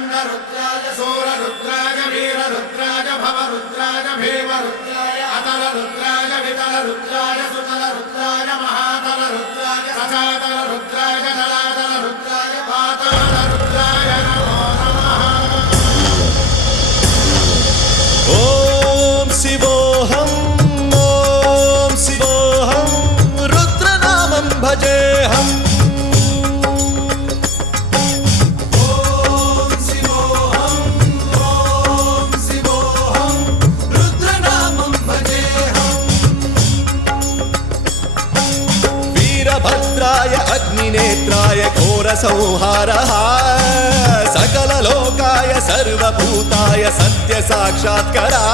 खण्डरुद्राय सूररुद्राय वीररुद्राय भवरुद्राय भीमरुद्राय अतलरुद्राय वितलरुद्राय सुतलरुद्राय महातलरुद्राय रसातलरुद्राय जलातलरुद्राय पातालरुद्राय नमो नमः। ओम शिवोऽहं रुद्रनामं भजेऽहम्। वीरभद्राय अग्निनेत्राय घोरसंहारः सकललोकाय सर्वभूताय सत्यसाक्षात्करा।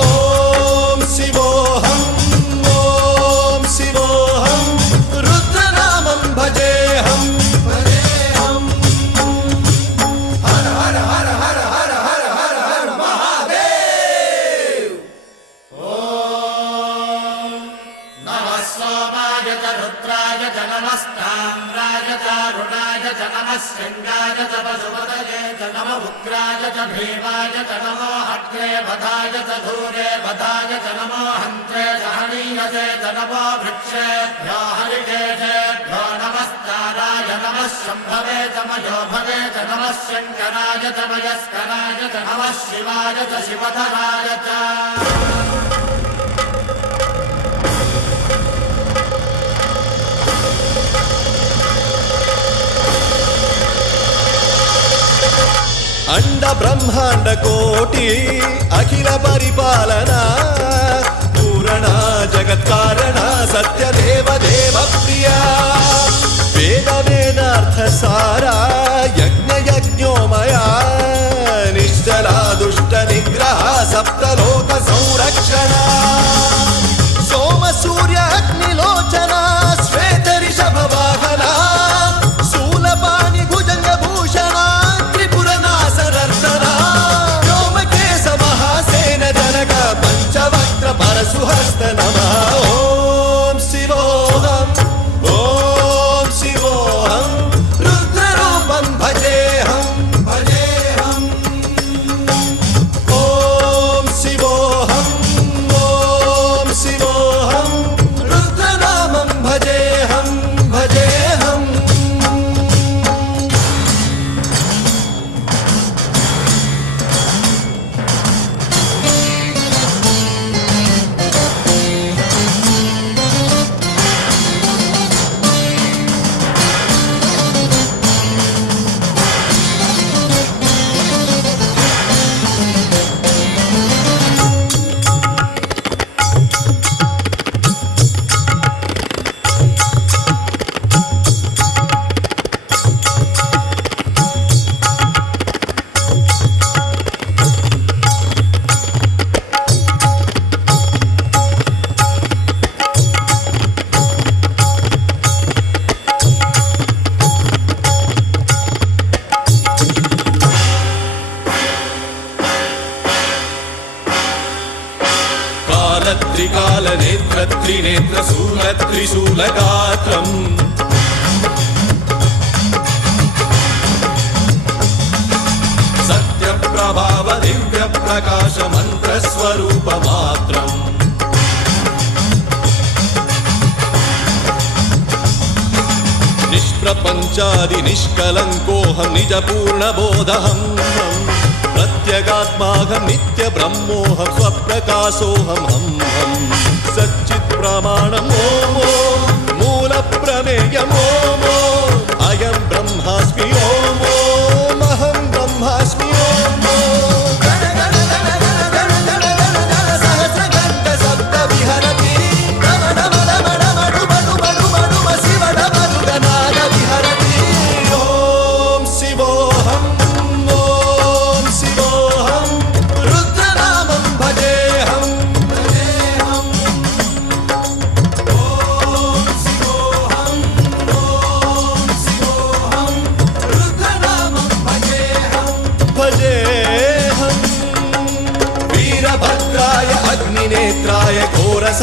ओम शिवोऽहं रुद्रनामं भजेऽहम्। हर हर हर हर हर हर हर हर महादेव। नमः सोमाय च रुद्राय च नमस्ताम्राय च अरुणाय च नमः शृङ्गाय च पशुपतये च नमः उग्राय च भीमाय च नमो अग्रे वधाय च धूरे वधाय च नमो हन्त्रे च हनीयसे च नमो वृक्षेभ्यो हरिकेशेभ्यो नमस्काराय नमः शम्भवे च मयोभवे च नमः शङ्कराय च मयस्कराय च नमः शिवाय च शिवधराय च। अंड ब्रह्मांड कोटि अखिल परिपालना पूरणा जगत्कारणा सत्यदेव देव प्रिया वेद वेदार्थ सारा यज्ञ यज्ञोमया निश्चला दुष्ट निग्रह सप्तलोक संरक्षणा सोम सूर्य अग्निलोचना श्वेत ऋषभ वाहना शूलपाणि भुजंग भूषण परशुहस्त नमः। ओम शिवोऽहं रुद्ररूपं भजेऽहम्। ओम शिवोऽहं रुद्रनामं भजेऽहम्। त्रिकाल नेत्र त्रिनेत्र शूल त्रिशूलगात्रम् सत्य प्रभाव दिव्य प्रकाश मंत्र स्वरूप मात्रम् निष्प्रपंचादि निष्कलंकोऽहं निज पूर्ण बोधहम् प्रत्यगात्माहं नित्य ब्रह्मोऽहं स्वप्रकाशोऽहं हम सच्चित् प्रमाणम् ओम मूल प्रमेयम् ओम अयं ब्रह्मास्मि ओम अहं ब्रह्मास्मि ओम सहस्रघण्ट शब्द विहरति शिवडमरुगनाद विहरति। ओम शिवोऽहं रुद्रनामं भजेऽहम्। वीरभद्राय अग्निनेत्राय घोरस